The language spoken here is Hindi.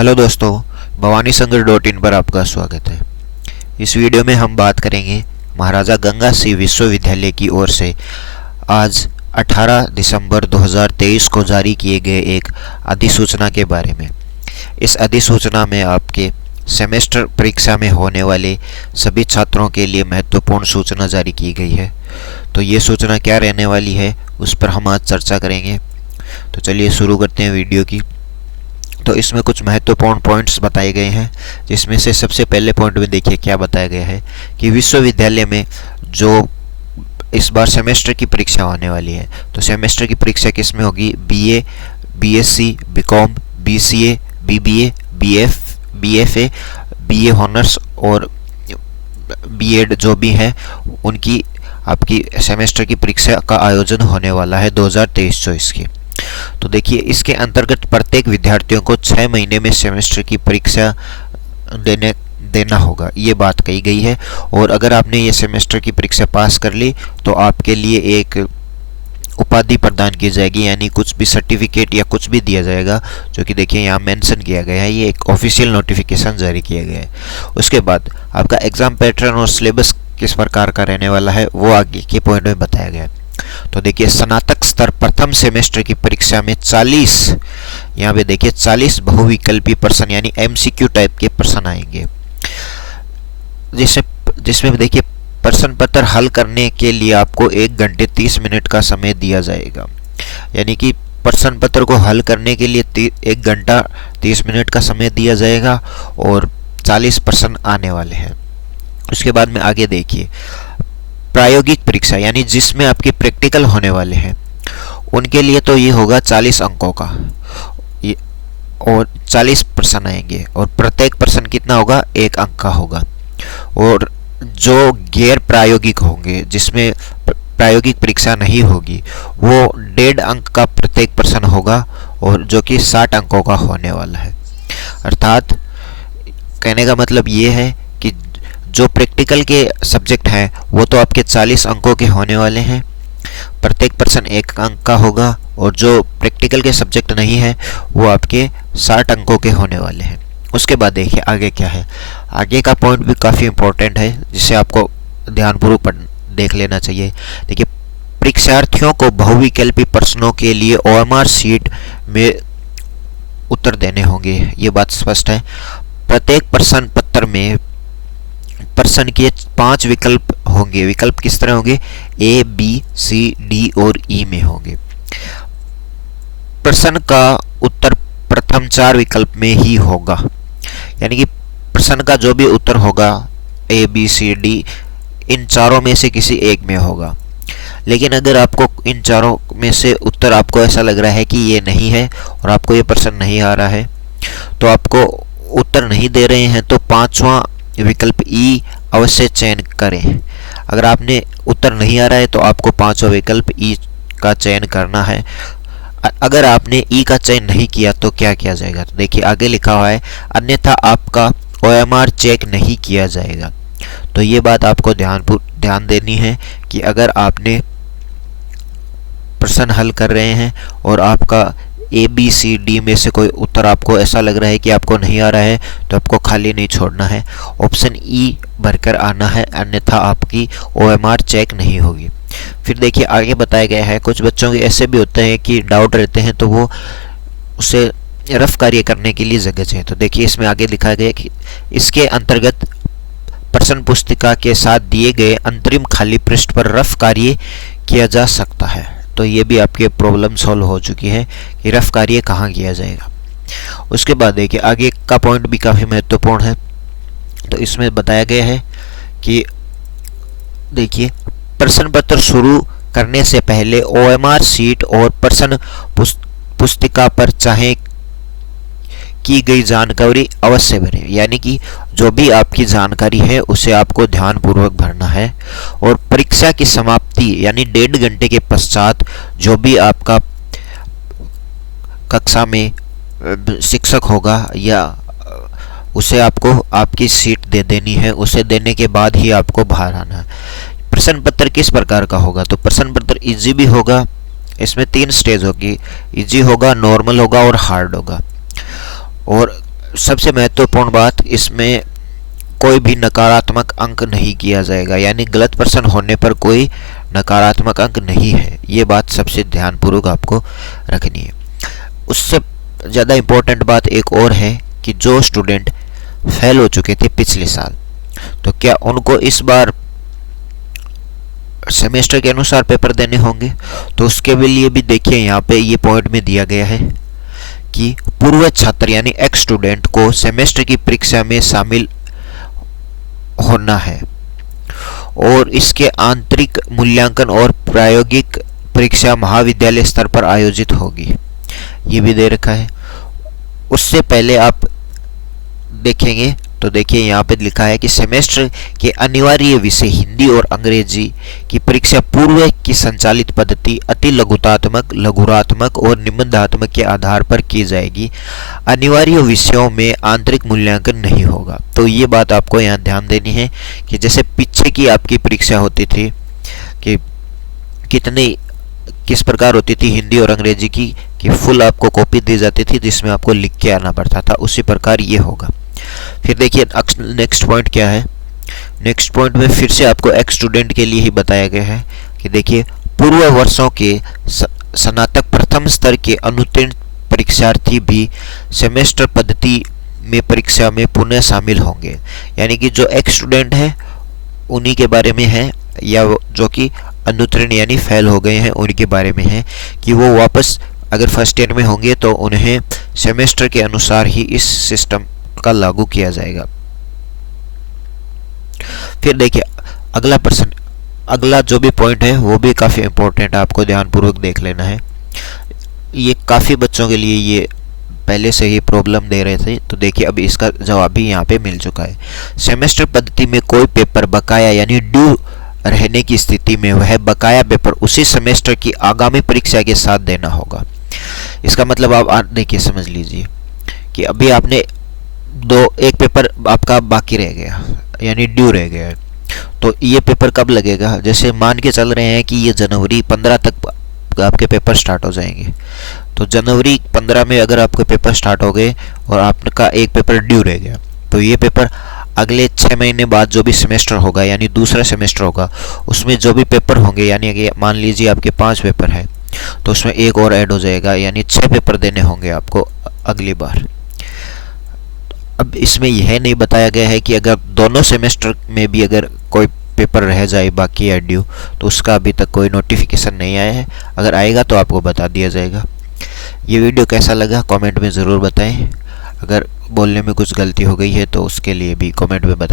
हेलो दोस्तों, भवानी संगर .in पर आपका स्वागत है। इस वीडियो में हम बात करेंगे महाराजा गंगा सिंह विश्वविद्यालय की ओर से आज 18 दिसंबर 2023 को जारी किए गए एक अधिसूचना के बारे में। इस अधिसूचना में आपके सेमेस्टर परीक्षा में होने वाले सभी छात्रों के लिए महत्वपूर्ण सूचना जारी की गई है। तो ये सूचना क्या रहने वाली है उस पर हम आज चर्चा करेंगे। तो चलिए शुरू करते हैं वीडियो की। तो इसमें कुछ महत्वपूर्ण पॉइंट्स बताए गए हैं, जिसमें से सबसे पहले पॉइंट में देखिए क्या बताया गया है कि विश्वविद्यालय में जो इस बार सेमेस्टर की परीक्षा होने वाली है, तो सेमेस्टर की परीक्षा किस में होगी? BA, BSc, BCom, BCA, BBA, BFA, BA honours और बीएड जो भी है उनकी आपकी सेमेस्टर की परीक्षा का आयोजन होने वाला है 2023-24 की। तो देखिए इसके अंतर्गत प्रत्येक विद्यार्थियों को 6 महीने में सेमेस्टर की परीक्षा देना होगा, ये बात कही गई है। और अगर आपने ये सेमेस्टर की परीक्षा पास कर ली तो आपके लिए एक उपाधि प्रदान की जाएगी, यानी कुछ भी सर्टिफिकेट या कुछ भी दिया जाएगा, जो कि देखिए यहाँ मेंशन किया गया है। ये एक ऑफिशियल नोटिफिकेशन जारी किया गया है। उसके बाद आपका एग्जाम पैटर्न और सिलेबस किस प्रकार का रहने वाला है वो आगे के पॉइंट में बताया गया है। तो देखिए स्नातक स्तर प्रथम सेमेस्टर की परीक्षा में 40, यहाँ पे देखिए 40 बहुविकल्पी प्रश्न यानी एमसीक्यू टाइप के प्रश्न आएंगे, जिसमें देखिए प्रश्न पत्र हल करने के लिए आपको 1 घंटे 30 मिनट का समय दिया जाएगा। यानी कि प्रश्न पत्र को हल करने के लिए 1 घंटा 30 मिनट का समय दिया जाएगा और 40 प्रश्न आने वाले हैं। उसके बाद में आगे देखिए प्रायोगिक परीक्षा यानी जिसमें आपके प्रैक्टिकल होने वाले हैं उनके लिए तो ये होगा 40 अंकों का और 40 प्रश्न आएंगे और प्रत्येक प्रश्न कितना होगा? 1 अंक का होगा। और जो गैर प्रायोगिक होंगे, जिसमें प्रायोगिक परीक्षा नहीं होगी, वो 1.5 अंक का प्रत्येक प्रश्न होगा और जो कि 60 अंकों का होने वाला है। अर्थात कहने का मतलब ये है कि जो प्रैक्टिकल के सब्जेक्ट हैं वो तो आपके 40 अंकों के होने वाले हैं, प्रत्येक प्रश्न 1 अंक का होगा, और जो प्रैक्टिकल के सब्जेक्ट नहीं है वो आपके 60 अंकों के होने वाले हैं। उसके बाद देखिए आगे क्या है। आगे का पॉइंट भी काफ़ी इंपॉर्टेंट है, जिसे आपको ध्यानपूर्वक देख लेना चाहिए। देखिए परीक्षार्थियों को बहुविकल्पी प्रश्नों के लिए ओएमआर शीट में उत्तर देने होंगे, ये बात स्पष्ट है। प्रत्येक प्रश्न पत्र में प्रश्न के 5 विकल्प होंगे। विकल्प किस तरह होंगे? ए, बी, सी, डी और ई में होंगे। प्रश्न का उत्तर प्रथम 4 विकल्प में ही होगा, यानी कि प्रश्न का जो भी उत्तर होगा ए, बी, सी, डी, इन चारों में से किसी एक में होगा। लेकिन अगर आपको इन चारों में से उत्तर आपको ऐसा लग रहा है कि ये नहीं है और आपको ये प्रश्न नहीं आ रहा है, तो आपको उत्तर नहीं दे रहे हैं तो 5वां विकल्प ई अवश्य चयन करें। अगर आपने उत्तर नहीं आ रहा है तो आपको 5वां विकल्प ई का चयन करना है। अगर आपने ई का चयन नहीं किया तो क्या किया जाएगा? तो देखिए आगे लिखा हुआ है अन्यथा आपका ओएमआर चेक नहीं किया जाएगा। तो ये बात आपको ध्यान देनी है कि अगर आपने प्रश्न हल कर रहे हैं और आपका ए, बी, सी, डी में से कोई उत्तर आपको ऐसा लग रहा है कि आपको नहीं आ रहा है, तो आपको खाली नहीं छोड़ना है, ऑप्शन ई भरकर आना है, अन्यथा आपकी ओएमआर चेक नहीं होगी। फिर देखिए आगे बताया गया है कुछ बच्चों के ऐसे भी होते हैं कि डाउट रहते हैं तो वो उसे रफ कार्य करने के लिए जगह चाहिए। तो देखिए इसमें आगे लिखा गया कि इसके अंतर्गत प्रश्न पुस्तिका के साथ दिए गए अंतरिम खाली पृष्ठ पर रफ कार्य किया जा सकता है। तो ये भी आपके प्रॉब्लम सॉल्व हो चुकी है कि रफ कार्य कहाँ किया जाएगा। उसके बाद देखिए आगे का पॉइंट भी काफ़ी महत्वपूर्ण है। तो इसमें बताया गया है कि देखिए प्रश्न पत्र शुरू करने से पहले ओएमआर शीट और प्रश्न पुस्तिका पर चाहे की गई जानकारी अवश्य भरें, यानी कि जो भी आपकी जानकारी है उसे आपको ध्यानपूर्वक भरना है। और परीक्षा की समाप्ति यानी 1.5 घंटे के पश्चात जो भी आपका कक्षा में शिक्षक होगा या उसे आपको आपकी सीट दे देनी है, उसे देने के बाद ही आपको बाहर आना है। प्रश्न पत्र किस प्रकार का होगा? तो प्रश्न पत्र इजी भी होगा, इसमें 3 स्टेज होगी, इजी होगा, नॉर्मल होगा और हार्ड होगा। और सबसे महत्वपूर्ण बात, इसमें कोई भी नकारात्मक अंक नहीं किया जाएगा, यानी गलत प्रश्न होने पर कोई नकारात्मक अंक नहीं है। ये बात सबसे ध्यानपूर्वक आपको रखनी है। उससे ज़्यादा इम्पोर्टेंट बात एक और है कि जो स्टूडेंट फेल हो चुके थे पिछले साल, तो क्या उनको इस बार सेमेस्टर के अनुसार पेपर देने होंगे? तो उसके लिए भी देखिए, यहाँ पे ये पॉइंट में दिया गया है कि पूर्व छात्र यानी एक्स स्टूडेंट को सेमेस्टर की परीक्षा में शामिल होना है और इसके आंतरिक मूल्यांकन और प्रायोगिक परीक्षा महाविद्यालय स्तर पर आयोजित होगी, ये भी दे रखा है। उससे पहले आप देखेंगे तो देखिए यहाँ पे लिखा है कि सेमेस्टर के अनिवार्य विषय हिंदी और अंग्रेजी की परीक्षा पूर्व की संचालित पद्धति अति लघुतात्मक, लघुरात्मक और निबंधात्मक के आधार पर की जाएगी। अनिवार्य विषयों में आंतरिक मूल्यांकन नहीं होगा। तो ये बात आपको यहाँ ध्यान देनी है कि जैसे पीछे की आपकी परीक्षा होती थी कि किस प्रकार होती थी हिंदी और अंग्रेजी की, कि फुल आपको कॉपी दी जाती थी जिसमें आपको लिख के आना पड़ता था, उसी प्रकार ये होगा। फिर देखिए नेक्स्ट पॉइंट क्या है। नेक्स्ट पॉइंट में फिर से आपको एक्स स्टूडेंट के लिए ही बताया गया है कि देखिए, पूर्व वर्षों के स्नातक प्रथम स्तर के अनुत्तीर्ण परीक्षार्थी भी सेमेस्टर पद्धति में परीक्षा में पुनः शामिल होंगे। यानी कि जो एक्स स्टूडेंट है उन्हीं के बारे में है, या जो कि अनुत्तीर्ण यानी फेल हो गए हैं उनके बारे में है कि वो वापस अगर फर्स्ट ईयर में होंगे तो उन्हें सेमेस्टर के अनुसार ही इस सिस्टम का लागू किया जाएगा। फिर देखिए अगला जो भी पॉइंट है वो भी काफ़ी इंपॉर्टेंट है, आपको ध्यानपूर्वक देख लेना है। ये काफ़ी बच्चों के लिए ये पहले से ही प्रॉब्लम दे रहे थे, तो देखिए अभी इसका जवाब भी यहाँ पे मिल चुका है। सेमेस्टर पद्धति में कोई पेपर बकाया यानी ड्यू रहने की स्थिति में वह बकाया पेपर उसी सेमेस्टर की आगामी परीक्षा के साथ देना होगा। इसका मतलब आप देखिए समझ लीजिए कि अभी आपने एक पेपर आपका बाकी रह गया यानी ड्यू रह गया है, तो ये पेपर कब लगेगा? जैसे मान के चल रहे हैं कि ये जनवरी 15 तक आपके पेपर स्टार्ट हो जाएंगे, तो जनवरी 15 में अगर आपके पेपर स्टार्ट हो गए और आपका एक पेपर ड्यू रह गया, तो ये पेपर अगले 6 महीने बाद जो भी सेमेस्टर होगा यानी दूसरा सेमेस्टर होगा उसमें जो भी पेपर होंगे, यानी कि मान लीजिए आपके 5 पेपर है तो उसमें एक और ऐड हो जाएगा, यानी 6 पेपर देने होंगे आपको अगली बार। अब इसमें यह नहीं बताया गया है कि अगर दोनों सेमेस्टर में भी अगर कोई पेपर रह जाए बाकी या ड्यू, तो उसका अभी तक कोई नोटिफिकेशन नहीं आया है। अगर आएगा तो आपको बता दिया जाएगा। ये वीडियो कैसा लगा कमेंट में ज़रूर बताएं। अगर बोलने में कुछ गलती हो गई है तो उसके लिए भी कमेंट में बताएं।